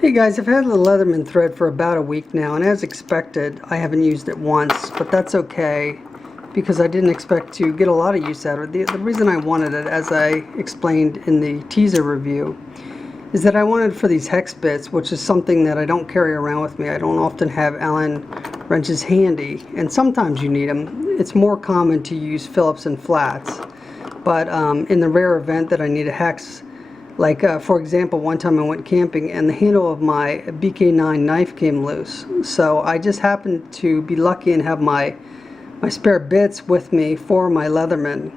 Hey guys, I've had the Leatherman Thread for about a week now, and as expected, I haven't used it once, but that's okay because I didn't expect to get a lot of use out of it. The reason I wanted it, as I explained in the teaser review, is that I wanted for these hex bits, which is something that I don't carry around with me. I don't often have Allen wrenches handy, and sometimes you need them. It's more common to use Phillips and flats, but in the rare event that I need a hex, like, for example, one time I went camping and the handle of my BK9 knife came loose. So I just happened to be lucky and have my spare bits with me for my Leatherman.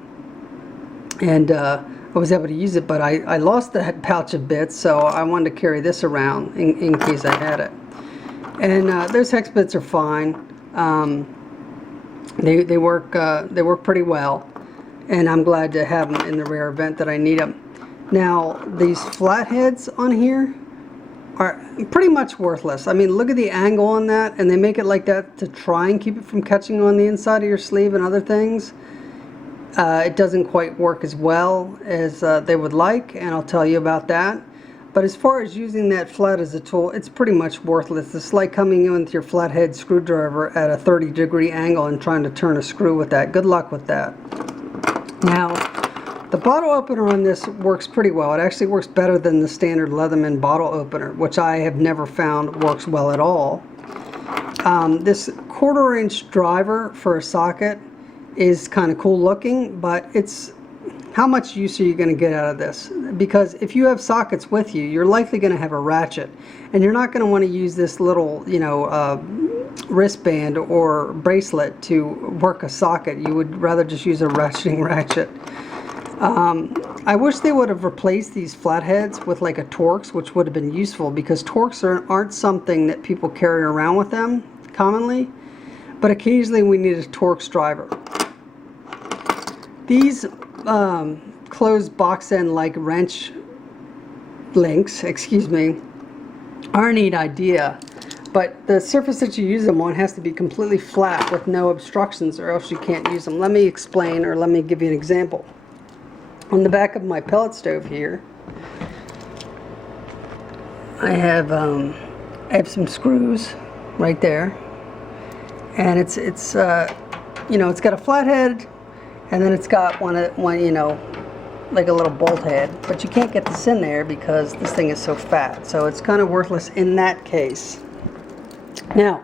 And I was able to use it, but I lost the pouch of bits, so I wanted to carry this around in case I had it. And those hex bits are fine. They work pretty well, and I'm glad to have them in the rare event that I need them. Now, these flatheads on here are pretty much worthless. I mean, look at the angle on that, and they make it like that to try and keep it from catching on the inside of your sleeve and other things. It doesn't quite work as well as they would like, and I'll tell you about that. But as far as using that flat as a tool, it's pretty much worthless. It's like coming in with your flathead screwdriver at a 30-degree angle and trying to turn a screw with that. Good luck with that. Now, the bottle opener on this works pretty well. It actually works better than the standard Leatherman bottle opener, which I have never found works well at all. This 1/4 inch driver for a socket is kind of cool looking, but it's how much use are you going to get out of this? Because if you have sockets with you, you're likely going to have a ratchet, and you're not going to want to use this little, wristband or bracelet to work a socket. You would rather just use a ratcheting ratchet. I wish they would have replaced these flatheads with like a Torx, which would have been useful, because Torx aren't something that people carry around with them commonly, but occasionally we need a Torx driver. These closed box end like wrench links, are a neat idea, but the surface that you use them on has to be completely flat with no obstructions, or else you can't use them. Let me explain, or let me give you an example. On the back of my pellet stove here, I have some screws right there, and it's got a flathead, and then it's got one like a little bolt head, but you can't get this in there because this thing is so fat, so it's kind of worthless in that case. Now,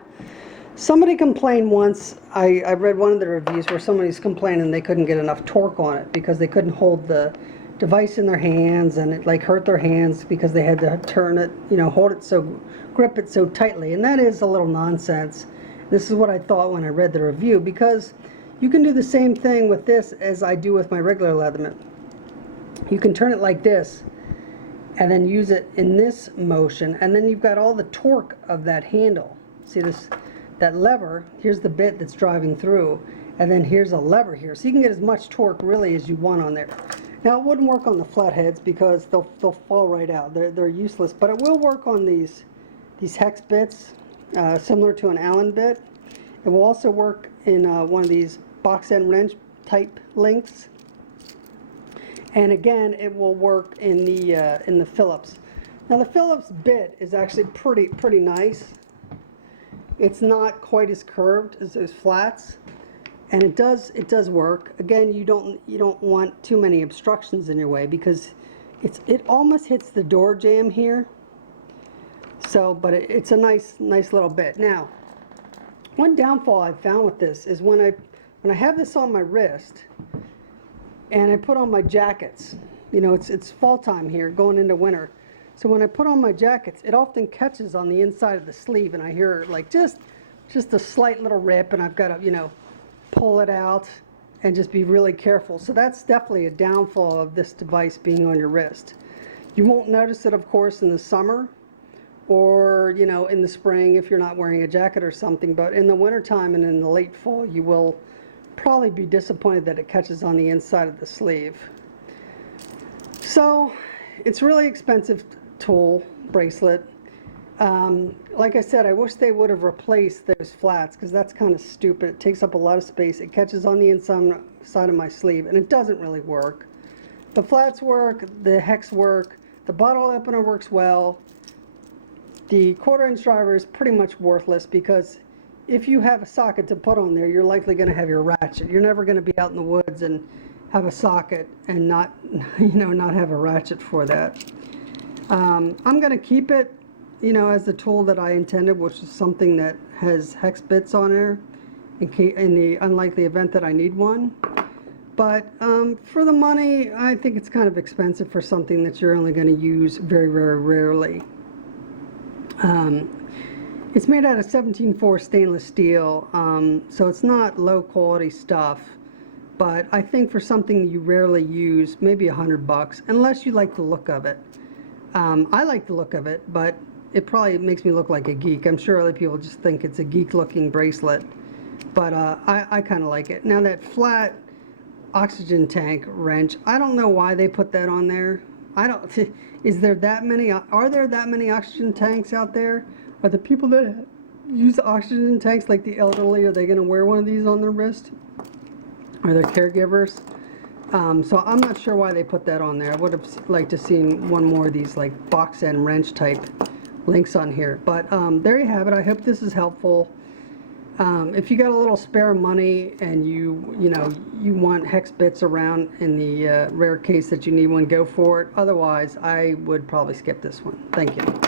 somebody complained once, I read one of the reviews where somebody's complaining they couldn't get enough torque on it because they couldn't hold the device in their hands, and it like hurt their hands because they had to turn it, hold it grip it so tightly, and that is a little nonsense. This is what I thought when I read the review, because you can do the same thing with this as I do with my regular Leatherman. You can turn it like this and then use it in this motion, and then you've got all the torque of that handle. See this? That lever, here's the bit that's driving through, and then here's a lever here. So you can get as much torque really as you want on there. Now, it wouldn't work on the flatheads because they'll fall right out. They're useless, but it will work on these hex bits, similar to an Allen bit. It will also work in one of these box end wrench type links. And again, it will work in the Phillips. Now, the Phillips bit is actually pretty nice. It's not quite as curved as those flats, and it does work. Again, you don't want too many obstructions in your way, because it almost hits the door jamb here. So, but it's a nice little bit. Now, one downfall I've found with this is when I have this on my wrist and I put on my jackets. It's fall time here, going into winter. So when I put on my jackets, it often catches on the inside of the sleeve, and I hear like just a slight little rip, and I've got to, pull it out and just be really careful. So that's definitely a downfall of this device being on your wrist. You won't notice it, of course, in the summer or, in the spring if you're not wearing a jacket or something, but in the wintertime and in the late fall, you will probably be disappointed that it catches on the inside of the sleeve. So it's really expensive tool, bracelet. Like I said, I wish they would have replaced those flats, because that's kind of stupid. It takes up a lot of space. It catches on the inside of my sleeve, and it doesn't really work. The flats work, the hex work, the bottle opener works well. The 1/4" driver is pretty much worthless because if you have a socket to put on there, you're likely going to have your ratchet. You're never going to be out in the woods and have a socket and not, not have a ratchet for that. I'm going to keep it, as the tool that I intended, which is something that has hex bits on there in the unlikely event that I need one. But for the money, I think it's kind of expensive for something that you're only going to use very, very rarely. It's made out of 17.4 stainless steel, so it's not low quality stuff. But I think for something you rarely use, maybe $100, unless you like the look of it. I like the look of it, but it probably makes me look like a geek. I'm sure other people just think it's a geek-looking bracelet, but I kind of like it. Now that flat oxygen tank wrench, I don't know why they put that on there. Is there that many? Are there that many oxygen tanks out there? Are the people that use oxygen tanks, like the elderly, are they going to wear one of these on their wrist? Are they caregivers? So I'm not sure why they put that on there. I would have liked to seen one more of these like box end wrench type links on here. But there you have it. I hope this is helpful. If you got a little spare money and you want hex bits around in the rare case that you need one, go for it. Otherwise, I would probably skip this one. Thank you.